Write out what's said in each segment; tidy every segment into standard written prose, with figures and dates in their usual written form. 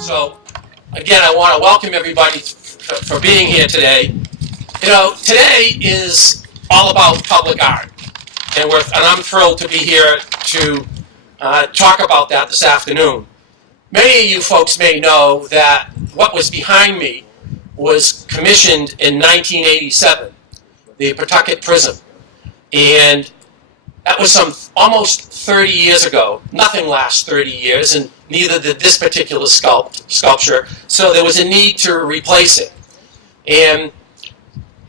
So, again, I want to welcome everybody for being here today. You know, today is all about public art, and I'm thrilled to be here to talk about that this afternoon. Many of you folks may know that what was behind me was commissioned in 1987, the Pawtucket Prism, and that was almost 30 years ago. Nothing lasts 30 years, and neither did this particular sculpture, so there was a need to replace it. And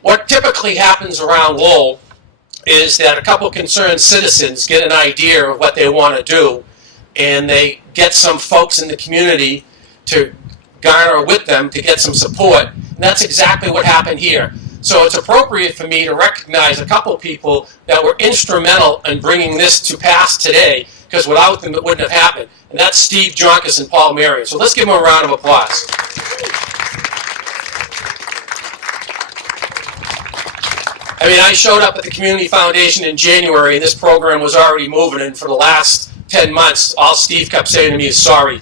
what typically happens around Lowell is that a couple of concerned citizens get an idea of what they want to do, and they get some folks in the community to garner with them to get some support, and that's exactly what happened here. So it's appropriate for me to recognize a couple people that were instrumental in bringing this to pass today, because without them it wouldn't have happened. And that's Steve Jonkus and Paul Marion. So let's give them a round of applause. I mean, I showed up at the Community Foundation in January, and this program was already moving, and for the last 10 months, all Steve kept saying to me is, sorry,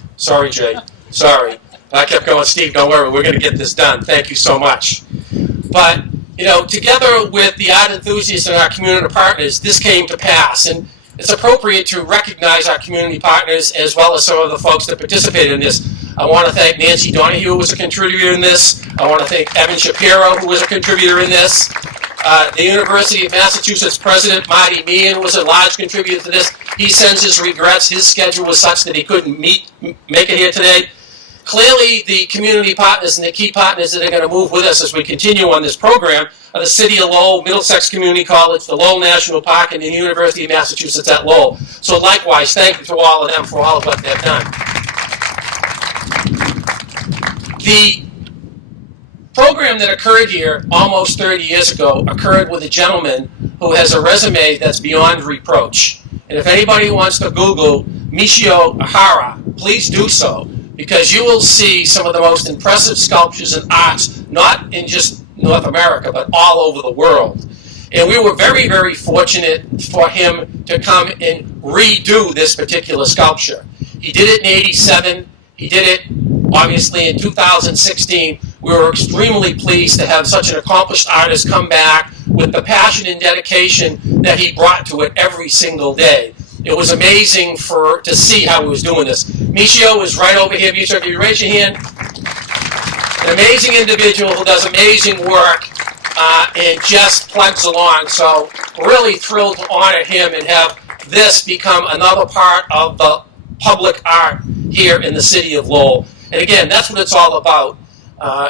Jay, sorry. And I kept going, Steve, don't worry, we're going to get this done. Thank you so much. But, you know, together with the art enthusiasts and our community partners, this came to pass. And it's appropriate to recognize our community partners as well as some of the folks that participated in this. I want to thank Nancy Donahue, who was a contributor in this. I want to thank Evan Shapiro, who was a contributor in this. The University of Massachusetts President, Marty Meehan, was a large contributor to this. He sends his regrets. His schedule was such that he couldn't make it here today. Clearly, the community partners and the key partners that are going to move with us as we continue on this program are the City of Lowell, Middlesex Community College, the Lowell National Park, and the University of Massachusetts at Lowell. So likewise, thank you to all of them for all of what they've done. The program that occurred here almost 30 years ago occurred with a gentleman who has a resume that's beyond reproach. And if anybody wants to Google Michio Ahara, please do so, because you will see some of the most impressive sculptures and arts, not in just North America, but all over the world. And we were very, very fortunate for him to come and redo this particular sculpture. He did it in '87. He did it, obviously, in 2016. We were extremely pleased to have such an accomplished artist come back with the passion and dedication that he brought to it every single day. It was amazing to see how he was doing this. Michio is right over here. Michio, if you raise your hand. An amazing individual who does amazing work and just plugs along. So really thrilled to honor him and have this become another part of the public art here in the city of Lowell. And again, that's what it's all about,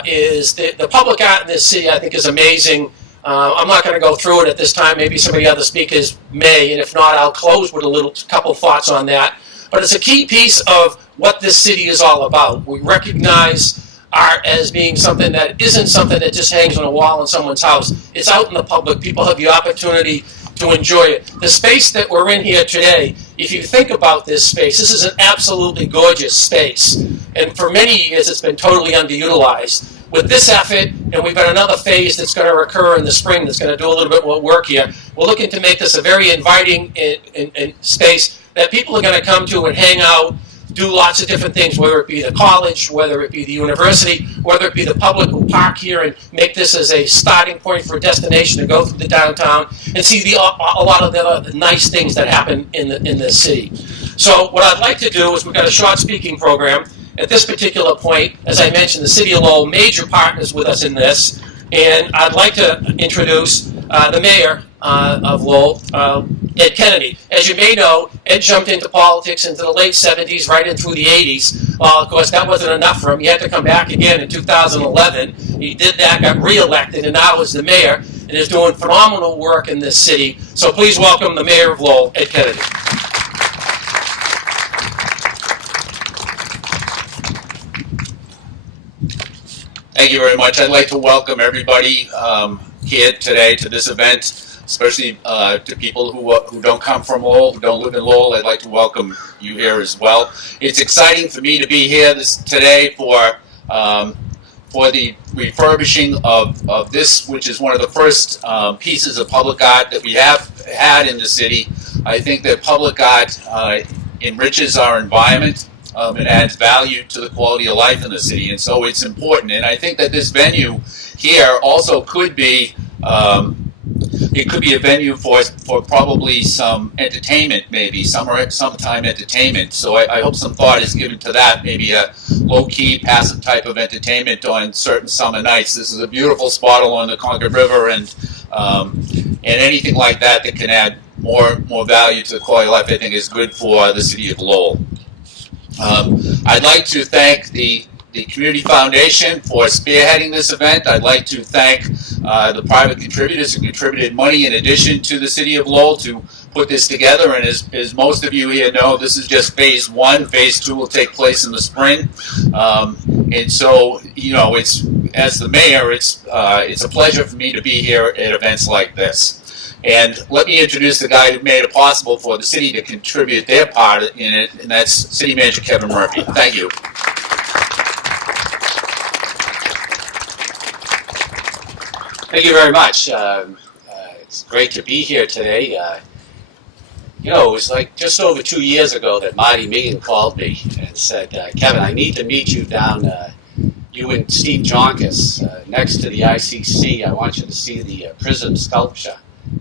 is the public art in this city, I think, is amazing. I'm not going to go through it at this time. Maybe some of the other speakers may, and if not, I'll close with a couple thoughts on that. But it's a key piece of what this city is all about. We recognize art as being something that isn't something that just hangs on a wall in someone's house. It's out in the public. People have the opportunity to enjoy it. The space that we're in here today, if you think about this space, this is an absolutely gorgeous space. And for many years, it's been totally underutilized. With this effort, and we've got another phase that's going to occur in the spring that's going to do a little bit more work here, we're looking to make this a very inviting space that people are going to come to and hang out, do lots of different things, whether it be the college, whether it be the university, whether it be the public who park here and make this as a starting point for a destination to go through the downtown and see a lot of the other nice things that happen in this city. So what I'd like to do is we've got a short speaking program. At this particular point, as I mentioned, the City of Lowell, major partners with us in this, and I'd like to introduce the mayor of Lowell, Ed Kennedy. As you may know, Ed jumped into politics into the late 70s, right in through the 80s. Well, of course, that wasn't enough for him. He had to come back again in 2011. He did that, got reelected, and now is the mayor, and is doing phenomenal work in this city. So please welcome the mayor of Lowell, Ed Kennedy. Thank you very much. I'd like to welcome everybody here today to this event, especially to people who don't come from Lowell, who don't live in Lowell. I'd like to welcome you here as well. It's exciting for me to be here today for the refurbishing of this, which is one of the first pieces of public art that we have had in the city. I think that public art enriches our environment. It adds value to the quality of life in the city, and so it's important. And I think that this venue here also could be, it could be a venue for probably some entertainment, maybe sometime entertainment. So I hope some thought is given to that. Maybe a low-key, passive type of entertainment on certain summer nights. This is a beautiful spot along the Concord River, and anything like that that can add more value to the quality of life, I think, is good for the city of Lowell. I'd like to thank the Community Foundation for spearheading this event. I'd like to thank the private contributors who contributed money in addition to the city of Lowell to put this together. And as most of you here know, this is just phase one. Phase two will take place in the spring. And so, you know, as the mayor, it's a pleasure for me to be here at events like this. And let me introduce the guy who made it possible for the city to contribute their part in it, and that's City Manager Kevin Murphy. Thank you. Thank you very much. It's great to be here today. You know, it was like just over 2 years ago that Marty Meehan called me and said, Kevin, I need to meet you down, you and Steve Jonkus, next to the ICC. I want you to see the Prism sculpture.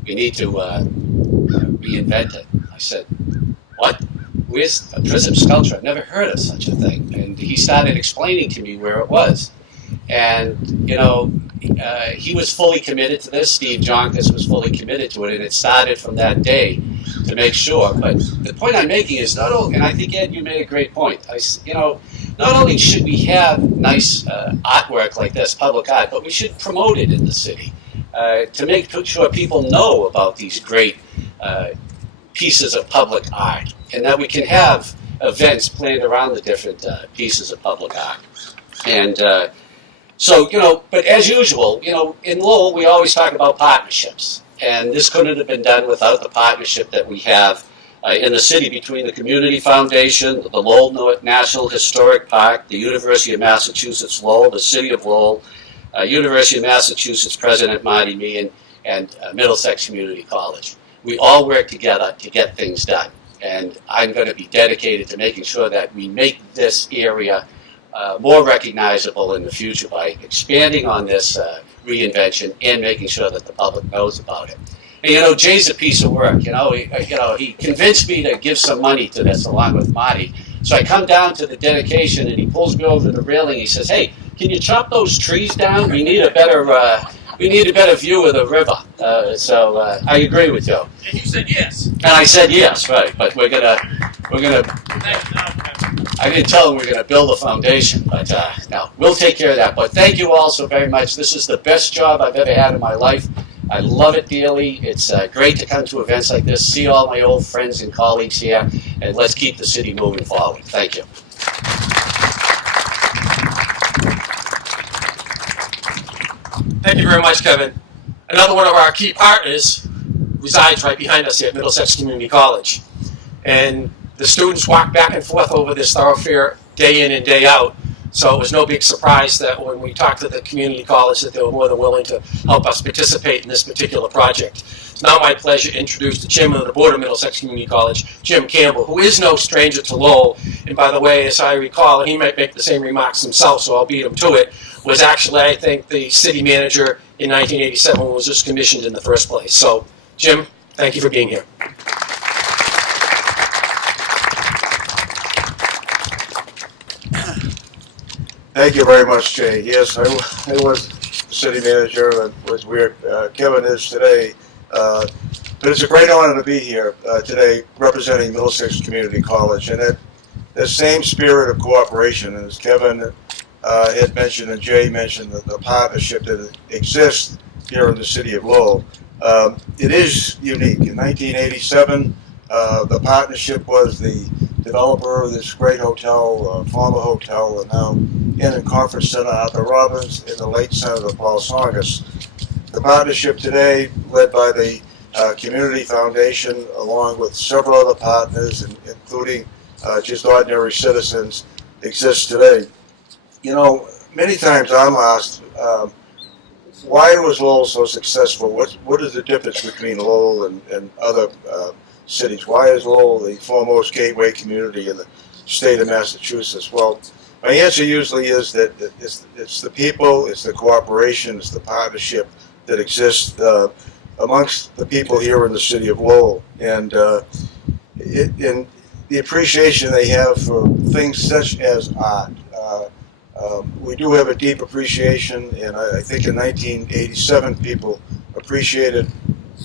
We need to reinvent it. I said, what? Where's a Prism sculpture? I've never heard of such a thing. And he started explaining to me where it was. And, you know, he was fully committed to this. Steve Jonkus was fully committed to it, and it started from that day to make sure. But the point I'm making is not only, and I think, Ed, you made a great point. You know, not only should we have nice artwork like this, public art, but we should promote it in the city to make sure people know about these great pieces of public art, and that we can have events planned around the different pieces of public art. And so, you know, but as usual, you know, in Lowell, we always talk about partnerships. And this couldn't have been done without the partnership that we have in the city between the Community Foundation, the Lowell National Historic Park, the University of Massachusetts Lowell, the City of Lowell, University of Massachusetts President Marty Meehan, and Middlesex Community College. We all work together to get things done. And I'm going to be dedicated to making sure that we make this area more recognizable in the future by expanding on this reinvention and making sure that the public knows about it. And, you know, Jay's a piece of work. You know, he convinced me to give some money to this along with Marty. So I come down to the dedication, and he pulls me over the railing. He says, "Hey, can you chop those trees down? We need a better view of the river." So I agree with you. And you said yes. And I said yes, right? But we're gonna. I didn't tell him we're gonna build a foundation, but no, we'll take care of that. But thank you all so very much. This is the best job I've ever had in my life. I love it dearly. It's great to come to events like this, see all my old friends and colleagues here, and let's keep the city moving forward. Thank you. Thank you very much, Kevin. Another one of our key partners resides right behind us here at Middlesex Community College. And the students walk back and forth over this thoroughfare day in and day out. So it was no big surprise that when we talked to the community college that they were more than willing to help us participate in this particular project. It's now my pleasure to introduce the chairman of the board of Middlesex Community College, Jim Campbell, who is no stranger to Lowell. And by the way, as I recall, and he might make the same remarks himself, so I'll beat him to it, was actually, I think, the city manager in 1987 when it was just commissioned in the first place. So, Jim, thank you for being here. Thank you very much, Jay. Yes, I was the city manager and was where Kevin is today. But it's a great honor to be here today representing Middlesex Community College. And that same spirit of cooperation, as Kevin had mentioned and Jay mentioned, the partnership that exists here in the city of Lowell, it is unique. In 1987, the partnership was the developer of this great hotel, former hotel, and now Inn and Conference Center, Arthur Robbins, and the late Senator Paul Songus. The partnership today, led by the Community Foundation, along with several other partners, including just ordinary citizens, exists today. You know, many times I'm asked, why was Lowell so successful? What is the difference between Lowell and other cities? Why is Lowell the foremost gateway community in the state of Massachusetts? Well, my answer usually is that it's the people, it's the cooperation, it's the partnership that exists amongst the people here in the city of Lowell, and the appreciation they have for things such as art. We do have a deep appreciation, and I think in 1987 people appreciated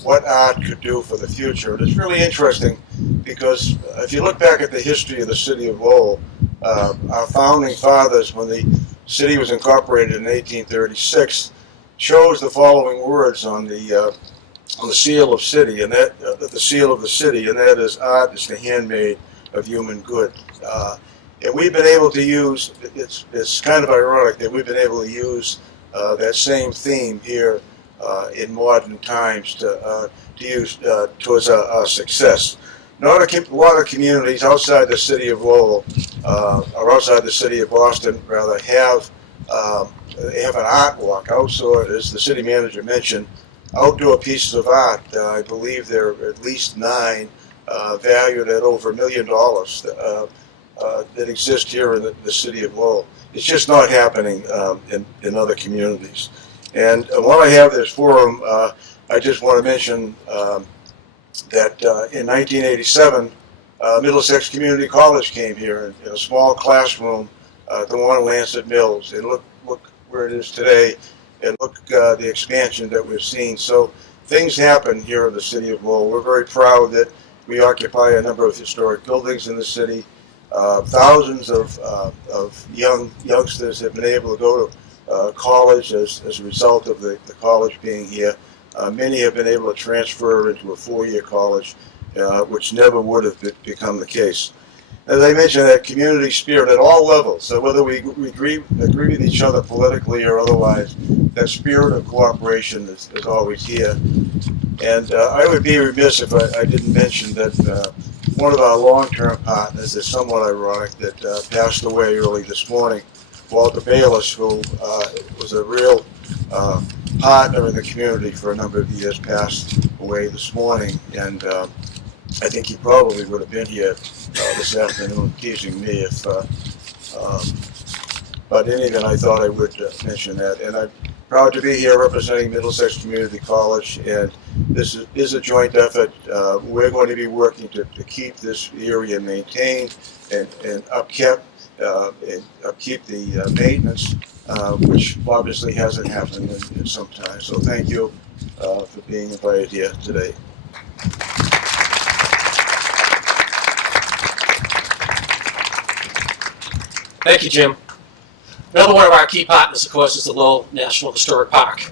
what art could do for the future. And it's really interesting because if you look back at the history of the city of Lowell, our founding fathers, when the city was incorporated in 1836, chose the following words on the seal of city, and that the seal of the city, and that is, art is the handmaid of human good. And we've been able to use, it's kind of ironic that we've been able to use that same theme here in modern times to use towards our success. Not a lot of communities outside the city of Lowell, or outside the city of Boston, rather, have an art walk. Also, as the city manager mentioned, outdoor pieces of art. I believe there are at least 9 valued at over $1 million that exist here in the city of Lowell. It's just not happening in other communities. And while I have this forum, I just want to mention that in 1987, Middlesex Community College came here in a small classroom at the one Lancet Mills. And look where it is today, and look the expansion that we've seen. So things happen here in the city of Lowell. We're very proud that we occupy a number of historic buildings in the city. Thousands of youngsters have been able to go to college as a result of the college being here. Many have been able to transfer into a 4-year college, which never would have become the case. As I mentioned, that community spirit at all levels, so whether we agree with each other politically or otherwise, that spirit of cooperation is always here. And I would be remiss if I didn't mention that one of our long-term partners is somewhat ironic that passed away early this morning. Walter Bayless, who was a real partner in the community for a number of years, passed away this morning. And I think he probably would have been here this afternoon teasing me if, but in any event, I thought I would mention that. And I'm proud to be here representing Middlesex Community College, and this is a joint effort. We're going to be working to keep this area maintained and upkept, and upkeep the maintenance, which obviously hasn't happened in some time. So thank you for being invited here today. Thank you, Jim. Another one of our key partners, of course, is the Lowell National Historic Park.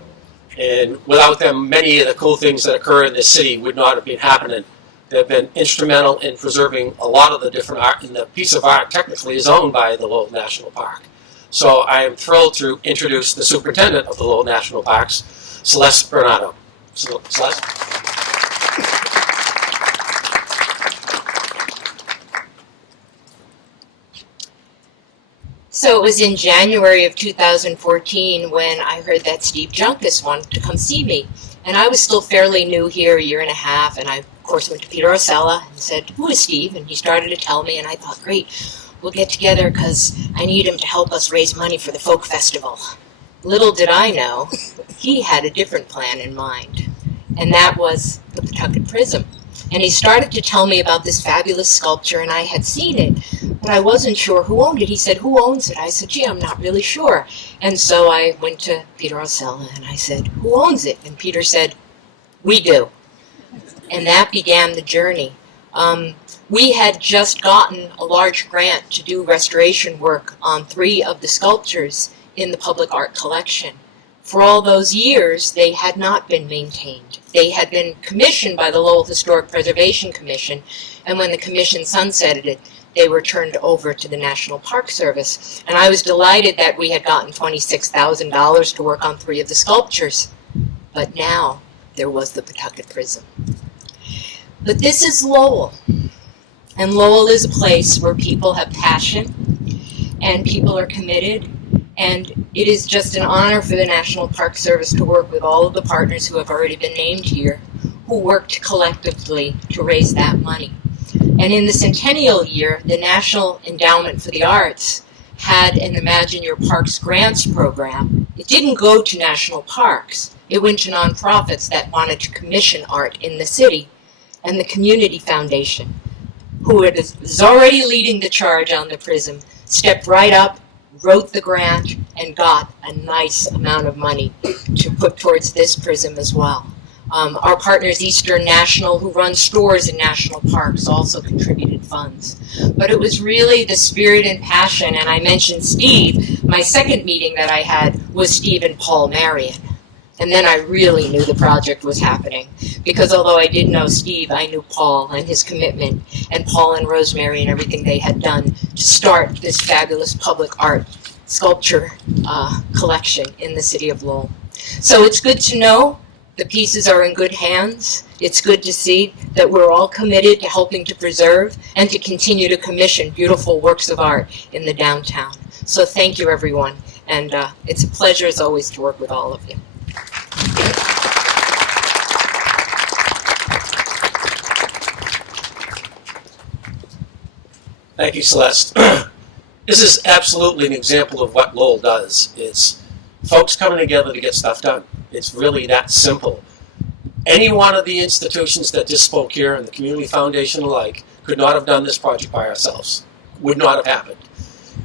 And without them, many of the cool things that occur in this city would not have been happening. They've been instrumental in preserving a lot of the different art, and the piece of art technically is owned by the Lowell National Park. So I am thrilled to introduce the superintendent of the Lowell National Parks, Celeste Bernardo. Celeste? So it was in January of 2014 when I heard that Steve Junkus wanted to come see me. And I was still fairly new here, 1.5 years, and I, of course, went to Peter Osella and said, "Who is Steve?" And he started to tell me, and I thought, great, we'll get together because I need him to help us raise money for the folk festival. Little did I know, he had a different plan in mind, and that was the Pawtucket Prism. And he started to tell me about this fabulous sculpture, and I had seen it, but I wasn't sure who owned it. He said, "Who owns it?" I said, "Gee, I'm not really sure." And so I went to Peter Osella, and I said, "Who owns it?" And Peter said, "We do." And that began the journey. We had just gotten a large grant to do restoration work on 3 of the sculptures in the public art collection. For all those years, they had not been maintained. They had been commissioned by the Lowell Historic Preservation Commission, and when the commission sunsetted it, they were turned over to the National Park Service. And I was delighted that we had gotten $26,000 to work on 3 of the sculptures. But now, there was the Pawtucket Prism. But this is Lowell. And Lowell is a place where people have passion, and people are committed, and it is just an honor for the National Park Service to work with all of the partners who have already been named here, who worked collectively to raise that money. And in the centennial year, the National Endowment for the Arts had an Imagine Your Parks grants program. It didn't go to national parks. It went to nonprofits that wanted to commission art in the city. And the Community Foundation, who was already leading the charge on the Prism, stepped right up, wrote the grant, and got a nice amount of money to put towards this Prism as well. Our partners, Eastern National, who run stores in national parks, also contributed funds. But it was really the spirit and passion, and I mentioned Steve. My second meeting that I had was Steve and Paul Marion. And then I really knew the project was happening. Because although I did know Steve, I knew Paul and his commitment, and Paul and Rosemary and everything they had done to start this fabulous public art sculpture collection in the city of Lowell. So it's good to know the pieces are in good hands. It's good to see that we're all committed to helping to preserve and to continue to commission beautiful works of art in the downtown. So thank you, everyone. And it's a pleasure, as always, to work with all of you. Thank you, Celeste. This is absolutely an example of what Lowell does. It's folks coming together to get stuff done. It's really that simple. Any one of the institutions that just spoke here, and the Community Foundation alike, could not have done this project by ourselves. Would not have happened.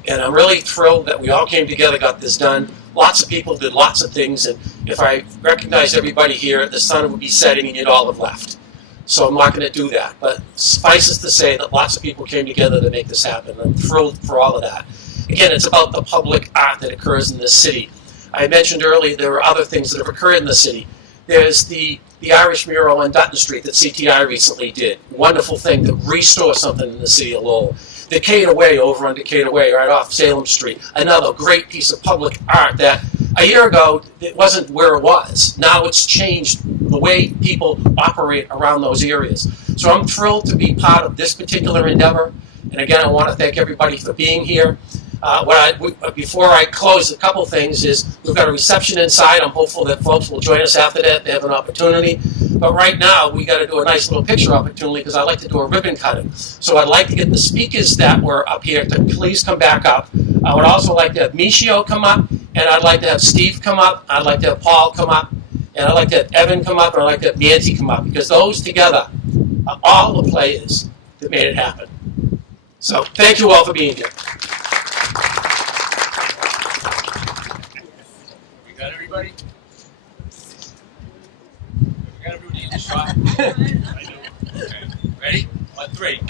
And I'm really thrilled that we all came together, got this done. Lots of people did lots of things, and if I recognized everybody here, the sun would be setting and you'd all have left. So I'm not going to do that. But suffices to say that lots of people came together to make this happen. I'm thrilled for all of that. Again, it's about the public art that occurs in this city. I mentioned earlier there are other things that have occurred in the city. There's the Irish mural on Dutton Street that CTI recently did. Wonderful thing to restore something in the city of Lowell. The Decatur Way over on Decatur Way, right off Salem Street. Another great piece of public art that a year ago it wasn't where it was. Now it's changed the way people operate around those areas. So I'm thrilled to be part of this particular endeavor. And again, I want to thank everybody for being here. Before I close, a couple things is we've got a reception inside. I'm hopeful that folks will join us after that. They have an opportunity. But right now, we got to do a nice little picture opportunity because I'd like to do a ribbon cutting. So I'd like to get the speakers that were up here to please come back up. I would also like to have Michio come up, and I'd like to have Steve come up. I'd like to have Paul come up, and I'd like to have Evan come up, and I'd like to have Nancy come up because those together are all the players that made it happen. So thank you all for being here. Got everybody? We got everybody in the shot? I do. Okay. Ready? On three.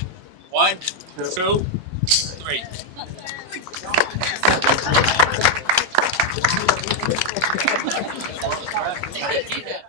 1, 2, 3. I didn't need that.